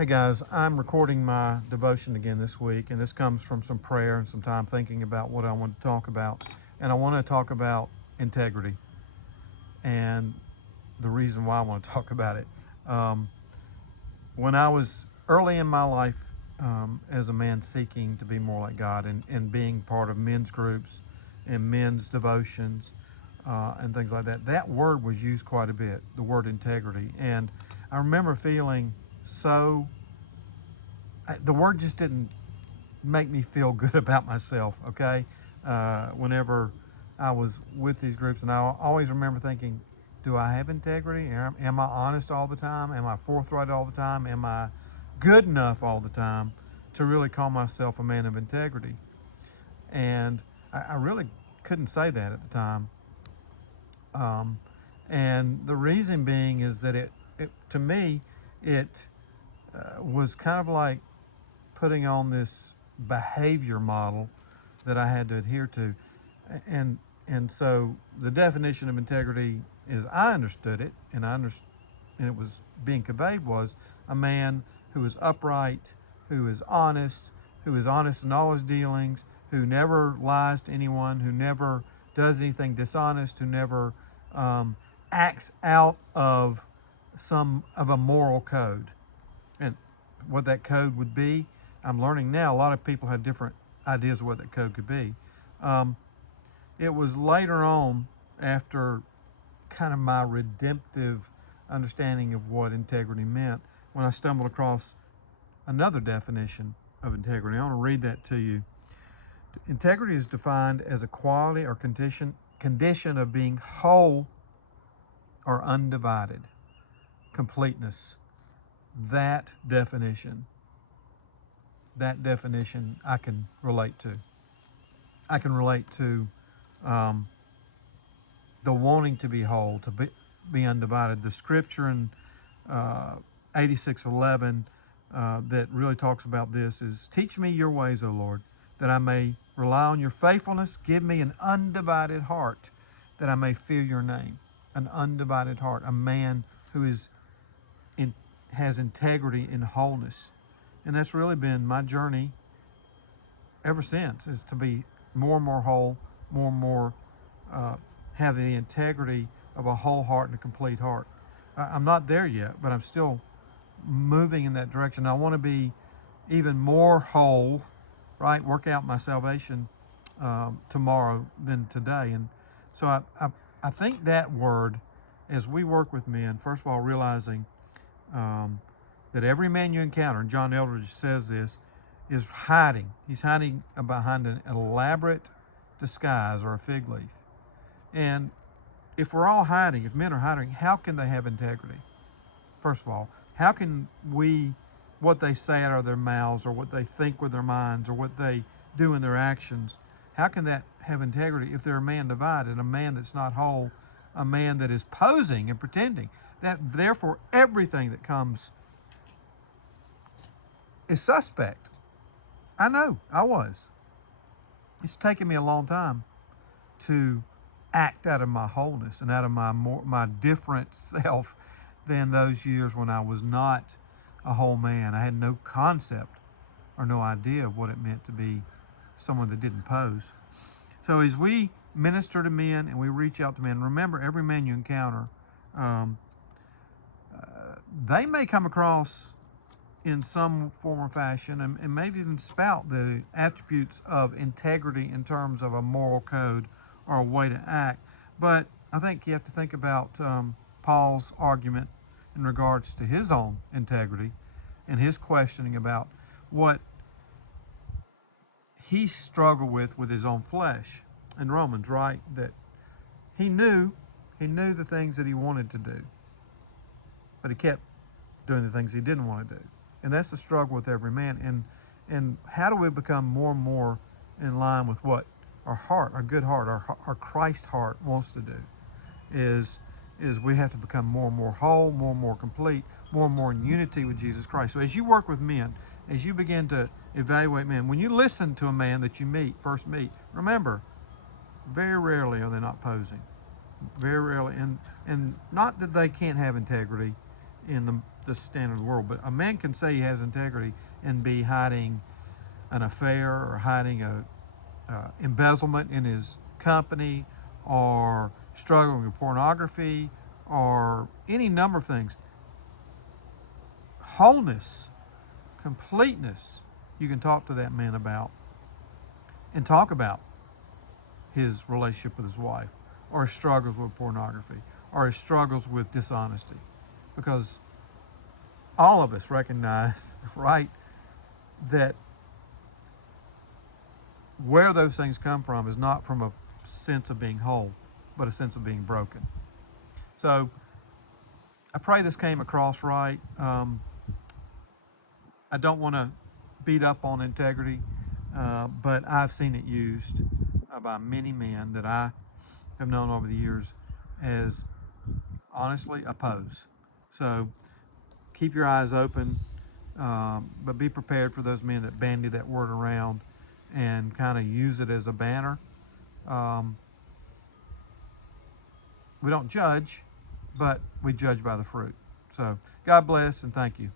Hey guys, I'm recording my devotion again this week, and this comes from some prayer and some time thinking about what I want to talk about. And I want to talk about integrity and the reason why I want to talk about it. When I was early in my life, as a man seeking to be more like God and being part of men's groups and men's devotions and things like that, that word was used quite a bit, the word integrity. And I remember feeling the word just didn't make me feel good about myself, okay? Whenever I was with these groups, and I always remember thinking, do I have integrity? Am I honest all the time? Am I forthright all the time? Am I good enough all the time to really call myself a man of integrity? And I really couldn't say that at the time. And the reason being is that it to me, it was kind of like putting on this behavior model that I had to adhere to. And so the definition of integrity, as I understood it, and it was being conveyed, was a man who is upright, who is honest in all his dealings, who never lies to anyone, who never does anything dishonest, who never acts out of a moral code. And what that code would be, I'm learning now, a lot of people have different ideas of what that code could be. It was later on, after kind of my redemptive understanding of what integrity meant, when I stumbled across another definition of integrity. I want to read that to you. Integrity is defined as a quality or condition of being whole or undivided. Completeness. That definition I can relate to. I can relate to the wanting to be whole, to be undivided. The scripture in 86:11 that really talks about this is, teach me your ways, O Lord, that I may rely on your faithfulness. Give me an undivided heart, that I may fear your name. An undivided heart, a man who has integrity and wholeness. And that's really been my journey ever since, is to be more and more whole, more and more have the integrity of a whole heart and a complete heart. I'm not there yet, but I'm still moving in that direction. I want to be even more whole, right? Work out my salvation tomorrow than today. And so I think that word, as we work with men, first of all, realizing that every man you encounter, and John Eldredge says this, is hiding. He's hiding behind an elaborate disguise or a fig leaf. And if we're all hiding, if men are hiding, how can they have integrity? First of all, how can what they say out of their mouths, or what they think with their minds, or what they do in their actions, how can that have integrity if they're a man divided, a man that's not whole, a man that is posing and pretending? That therefore everything that comes is suspect. I know, I was. It's taken me a long time to act out of my wholeness and out of my different self than those years when I was not a whole man. I had no concept or no idea of what it meant to be someone that didn't pose. So as we minister to men and we reach out to men, remember, every man you encounter, they may come across in some form or fashion and maybe even spout the attributes of integrity in terms of a moral code or a way to act. But I think you have to think about Paul's argument in regards to his own integrity and his questioning about what he struggled with his own flesh in Romans, right? That he knew the things that he wanted to do, but he kept doing the things he didn't want to do. And that's the struggle with every man. And how do we become more and more in line with what our heart, our good heart, our Christ heart wants to do? Is we have to become more and more whole, more and more complete, more and more in unity with Jesus Christ. So as you work with men, as you begin to evaluate men, when you listen to a man that you first meet, remember, very rarely are they not posing. Very rarely. And not that they can't have integrity, in the standard of the world. But a man can say he has integrity and be hiding an affair or hiding a embezzlement in his company, or struggling with pornography, or any number of things. Wholeness, completeness, you can talk to that man about, and talk about his relationship with his wife, or his struggles with pornography, or his struggles with dishonesty. Because all of us recognize, right, that where those things come from is not from a sense of being whole, but a sense of being broken. So I pray this came across right. I don't want to beat up on integrity, but I've seen it used by many men that I have known over the years as honestly a pose. So keep your eyes open, but be prepared for those men that bandy that word around and kind of use it as a banner. We don't judge, but we judge by the fruit. So God bless and thank you.